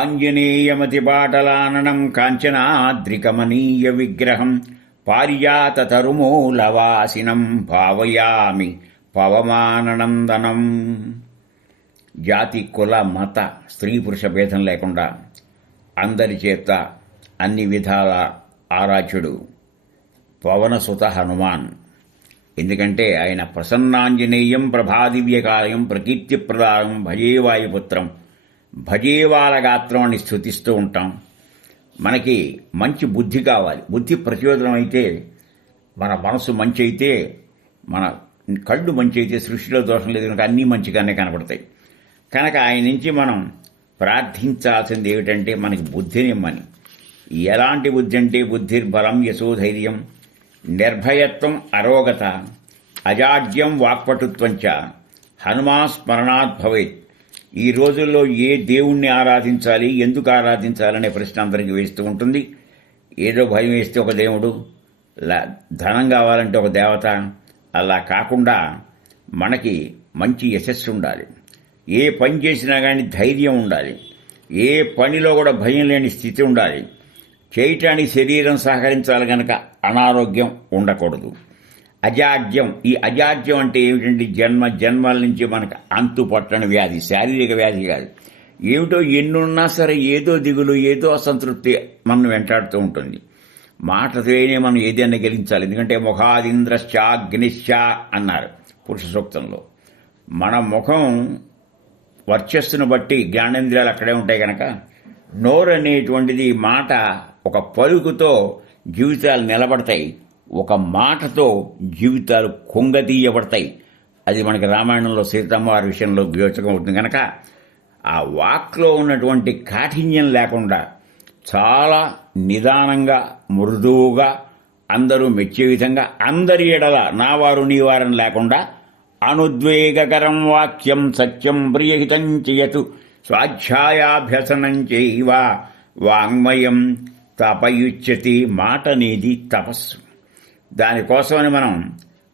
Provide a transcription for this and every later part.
ఆంజనేయమతిపాటలాననం కాంచనాద్రికమనీయ విగ్రహం పారిజాతతరుమూలవాసినం భావయామి పవమాననందనం. జాతి కుల మత స్త్రీ పురుష భేదం లేకుండా అందరి చేత అన్ని విధాల ఆరాధ్యుడు పవనసుత హనుమాన్. ఎందుకంటే ఆయన ప్రసన్నాంజనేయం ప్రభాదివ్యకాలయం ప్రకీర్తిప్రదాయం భజేవాయుపుత్రం భజేవాలగాత్రం అని స్తుతిస్తూ ఉంటాం. మనకి మంచి బుద్ధి కావాలి. బుద్ధి ప్రచోదనం అయితే, మన మనసు మంచి అయితే, మన కళ్ళు మంచి అయితే సృష్టిలో దోషం లేదు కనుక అన్నీ మంచిగానే కనపడతాయి. కనుక ఆయన నుంచి మనం ప్రార్థించాల్సింది ఏమిటంటే మనకి బుద్ధినిమ్మని. ఎలాంటి బుద్ధి అంటే బుద్ధిర్బలం యశోధైర్యం నిర్భయత్వం అరోగత అజాడ్యం వాక్పటుత్వంచ హనుమాస్మరణాత్ భవేత్. ఈ రోజుల్లో ఏ దేవుణ్ణి ఆరాధించాలి, ఎందుకు ఆరాధించాలనే ప్రశ్న అందరికీ వేస్తూ ఉంటుంది. ఏదో భయం వేస్తే ఒక దేవుడు, ధనం కావాలంటే ఒక దేవత. అలా కాకుండా మనకి మంచి యశస్సు ఉండాలి. ఏ పని చేసినా కానీ ధైర్యం ఉండాలి. ఏ పనిలో కూడా భయం లేని స్థితి ఉండాలి. చేయటానికి శరీరం సహకరించాలి కనుక అనారోగ్యం ఉండకూడదు. అజాడ్యం, ఈ అజాడ్యం అంటే ఏమిటంటే జన్మల నుంచి మనకు అంతు పట్టని వ్యాధి, శారీరక వ్యాధి కాదు. ఏమిటో ఎన్నున్నా సరే ఏదో దిగులు, ఏదో అసంతృప్తి మనం వెంటాడుతూ ఉంటుంది. మాటతోనే మనం ఏదైనా గెలించాలి. ఎందుకంటే ముఖాదింద్రశ్చ అగ్నిశ్చ అన్నారు పురుష సూక్తంలో. మన ముఖం వర్చస్సును బట్టి జ్ఞానేంద్రియాలు అక్కడే ఉంటాయి కనుక నోరు అనేటువంటిది మాట, ఒక పలుకుతో జీవితాలు నిలబడతాయి, ఒక మాటతో జీవితాలు కుంగతీయబడతాయి. అది మనకి రామాయణంలో సీతమ్మ వారి విషయంలో ద్యోచకం అవుతుంది. కనుక ఆ వాక్లో ఉన్నటువంటి కాఠిన్యం లేకుండా చాలా నిదానంగా మృదువుగా అందరూ మెచ్చే విధంగా అందరి ఎడల నా వారు నీ వారని లేకుండా అనుద్వేగకరం వాక్యం సత్యం ప్రియహితం చేయతు స్వాధ్యాయాభ్యసనం చేయవ వాంగ్మయం తపయుచ్యతి. మాట అనేది తపస్సు. దానికోసమని మనం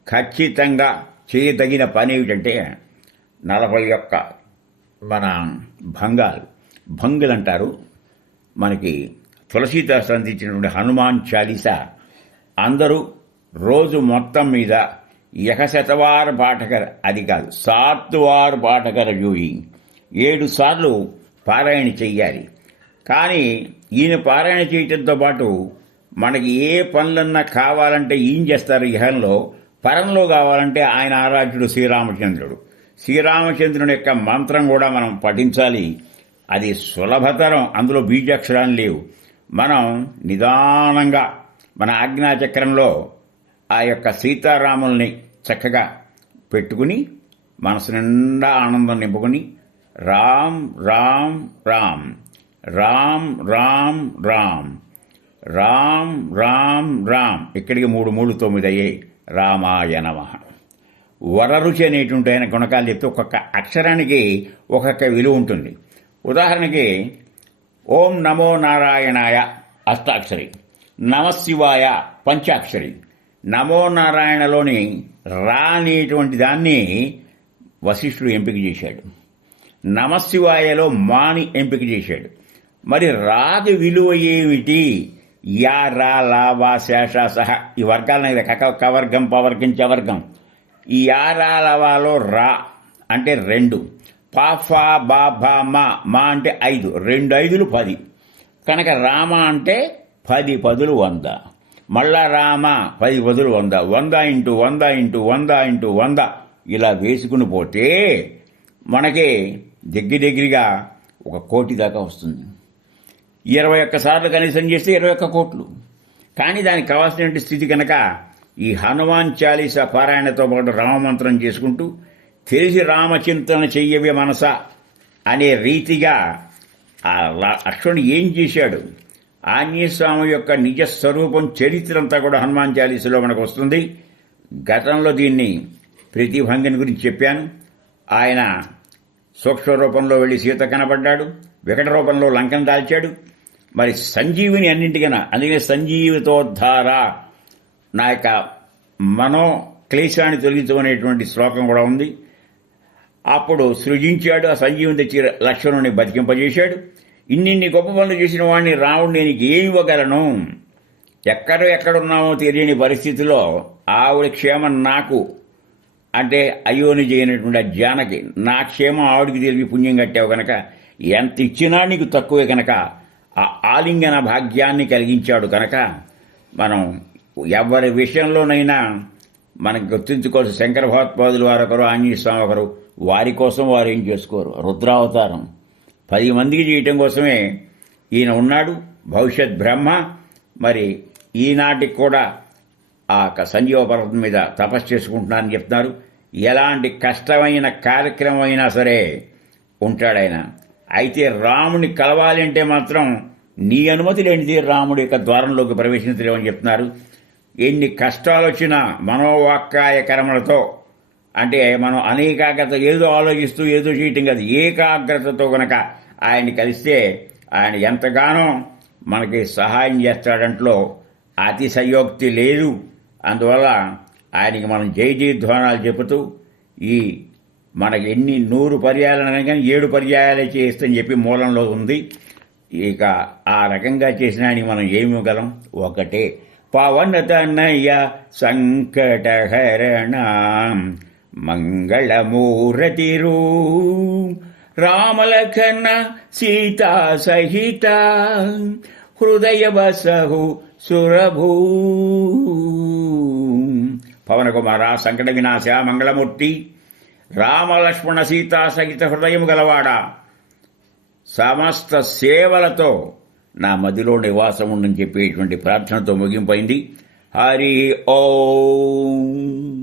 ఖచ్చితంగా చేయదగిన పని ఏమిటంటే 41 మన భంగులు అంటారు. మనకి తులసీదాస్ అందించినటువంటి హనుమాన్ చాలీసా అందరూ రోజు మొత్తం మీద 100 పాఠకర్, అది కాదు 7 పాఠకర జూయి 7 సార్లు పారాయణ చెయ్యాలి. కానీ ఈయన పారాయణ చేయటంతో పాటు మనకి ఏ పనులన్నా కావాలంటే ఏం చేస్తారు ఇహంలో, పరంలో కావాలంటే ఆయన ఆరాధ్యుడు శ్రీరామచంద్రుడు. శ్రీరామచంద్రుని యొక్క మంత్రం కూడా మనం పఠించాలి. అది సులభతరం, అందులో బీజాక్షరాలు లేవు. మనం నిదానంగా మన ఆజ్ఞాచక్రంలో ఆ యొక్క సీతారాముల్ని చక్కగా పెట్టుకుని మనసు నిండా ఆనందం నింపుకుని రామ్ రామ్ రామ్ రామ్ రామ్ రామ్ రామ్ రామ్ రామ్, ఇక్కడికి 3 3 9 అయ్యాయి. రామాయ నమః. వరరుచి అనేటువంటి ఆయన గుణకాలు చెప్తే ఒక్కొక్క అక్షరానికి ఒక్కొక్క విలువ ఉంటుంది. ఉదాహరణకి ఓం నమో నారాయణాయ అష్టాక్షరి, నమశివాయ పంచాక్షరి. నమో నారాయణలోని రా అనేటువంటి దాన్ని వశిష్ఠుడు ఎంపిక చేశాడు. నమశివాయలో మాని ఎంపిక చేశాడు. మరి రాది విలువ ఏమిటి? యా రా లా వా శేష సహ ఈ వర్గాలు కవర్గం పవర్గం చవర్గం. ఈ యా రా లవాలో రా అంటే 2, పా ఫా బా భా మా అంటే 5, 2 5లు 10. కనుక రామ అంటే 10 10లు 100, మళ్ళా రామ 10 10లు 100, 100 ఇంటూ 100 ఇంటూ 100 ఇంటూ 100 ఇలా వేసుకుని పోతే మనకి దగ్గరగా 1 కోటి దాకా వస్తుంది. 21 సార్లు కనీసం చేస్తే 21 కోట్లు. కానీ దానికి కావాల్సినటువంటి స్థితి కనుక ఈ హనుమాన్ చాలీసా పారాయణతో పాటు రామమంత్రం చేసుకుంటూ తెలిసి రామచింతన చెయ్యవే మనస అనే రీతిగా ఆ లక్ష్మణుడు ఏం చేశాడు, ఆంజనేయస్వామి యొక్క నిజస్వరూపం చరిత్ర అంతా కూడా హనుమాన్ చాలీసాలో మనకు వస్తుంది. గతంలో దీన్ని ప్రతి భంగిని గురించి చెప్పాను. ఆయన సూక్ష్మ రూపంలో వెళ్లి సీత కనబడ్డాడు, వికట రూపంలో లంకను దాల్చాడు. మరి సంజీవిని అన్నింటికన్నా, అందుకనే సంజీవితోద్ధార, నా యొక్క మనో క్లేశాన్ని తొలగించమనేటువంటి శ్లోకం కూడా ఉంది. అప్పుడు సృజించాడు, ఆ సంజీవిని తెచ్చి లక్ష్మణుని బతికింపజేశాడు. ఇన్నిన్ని గొప్ప పనులు చేసిన వాడిని రాముడు నేను ఏమి ఇవ్వగలను? ఎక్కడున్నామో తెలియని పరిస్థితిలో ఆవిడ క్షేమం నాకు అంటే అయ్యోని చేయనటువంటి జానకి నా క్షేమం ఆవిడికి తెలివి పుణ్యం కట్టావు కనుక ఎంత ఇచ్చినా నీకు తక్కువే కనుక ఆ ఆలింగన భాగ్యాన్ని కలిగించాడు కనుక మనం ఎవరి విషయంలోనైనా మనకు గుర్తుంచుకోవచ్చు. శంకర భగవత్పాదులు వారు ఒకరు, ఆంజనేయ స్వామి ఒకరు, వారి కోసం వారు ఏం చేసుకోరు. రుద్రావతారం 10 మందికి చేయటం కోసమే ఈయన ఉన్నాడు. భవిష్యత్ బ్రహ్మ. మరి ఈనాటికి కూడా ఆ సంజీవ పర్వతం మీద తపస్సు చేసుకుంటున్నారని చెప్తున్నారు. ఎలాంటి కష్టమైన కార్యక్రమం అయినా సరే ఉంటాడాయన. అయితే రాముని కలవాలి అంటే మాత్రం నీ అనుమతి లేనిది రాముడి యొక్క ద్వారంలోకి ప్రవేశించలేమని చెప్తున్నారు. ఎన్ని కష్టాలు వచ్చినా మనోవాక్కాయ కర్మలతో అంటే మనం అనేకాగ్రత ఏదో ఆలోచిస్తూ ఏదో చేయటం కాదు, ఏకాగ్రతతో గనక ఆయన్ని కలిస్తే ఆయన ఎంతగానో మనకి సహాయం చేస్తాడంట్లో అతిశయోక్తి లేదు. అందువల్ల ఆయనకి మనం జై జయధ్వానాలు చెబుతూ ఈ మనకి ఎన్ని 100 పర్యాయాలైనా కానీ 7 పర్యాయాలే చేస్తని చెప్పి మూలంలో ఉంది. ఇక ఆ రకంగా చేసిన ఆయనకి మనం ఏమి ఇవ్వగలం? ఒకటే, పవనతనయ సంకటహరణ మంగళమూరతిరూ రామలఖన సీతా సహిత హృదయ బసహు సురభూ. పవన కుమార సంకట వినాశ మంగళమూర్తి రామలక్ష్మణ సీతా సహిత హృదయం గలవాడా, సమస్త సేవలతో నా మదిలో నివాసం ఉండని చెప్పేటువంటి ప్రార్థనతో ముగింపైంది. హరి ఓం.